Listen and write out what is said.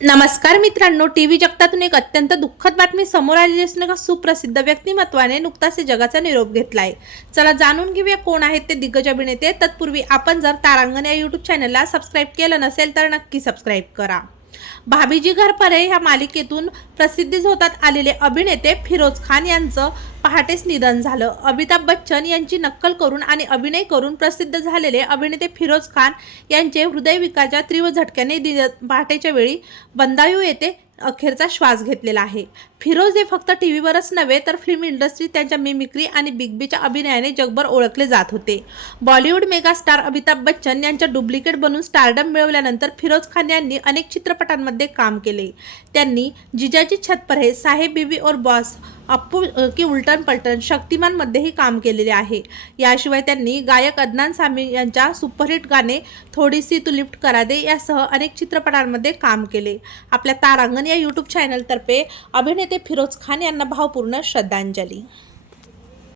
नमस्कार मित्रांनो T V जगतातून एक अत्यंत दुःखद बातमी समोर आलेली असून एका सुप्रसिद्ध व्यक्तिमत्वाने नुकताच या जगाचा निरोप घेतला आहे चला जाणून घेऊया कोण आहेत ते दिग्गज अभिनेते. तत्पूर्वी आपण जर तारांगण या यूट्यूब चॅनलला सबस्क्राईब केलं नसेल तर नक्की सबस्क्राईब करा. भाभीजी घरपरे ह्या मालिकेतून प्रसिद्धीस होतात आलेले अभिनेते फिरोज खान यांचं पहाटेच निधन झालं. अमिताभ बच्चन यांची नक्कल करून आणि अभिनय करून प्रसिद्ध झालेले अभिनेते फिरोज खान यांचे हृदयविकाराच्या तीव्र झटक्याने दि पहाटेच्या वेळी बंदायू येथे अखेरचा श्वास घेतलेला आहे. फिरोज हे फक्त टी व्हीवरच नव्हे तर फिल्म इंडस्ट्रीत त्यांच्या मिमिक्री आणि बिग बीच्या अभिनयाने जगभर ओळखले जात होते. बॉलिवूड मेगास्टार अमिताभ बच्चन यांच्या डुप्लिकेट बनून स्टारडम मिळवल्यानंतर फिरोज खान यांनी अनेक चित्रपटांमध्ये काम केले. त्यांनी जिजाजी छत पर हे साहेब बीबी और बॉस अप्पू की उलटन पलटन शक्तिमानमध्येही काम केलेले आहे. याशिवाय त्यांनी गायक अदनान सामी यांच्या सुपरहिट गाणे थोडीसी तू लिफ्ट करा दे यासह अनेक चित्रपटांमध्ये काम केले. आपल्या तारांगण या यूट्यूब चॅनलतर्फे अभिनेते फिरोज खान यांना भावपूर्ण श्रद्धांजली.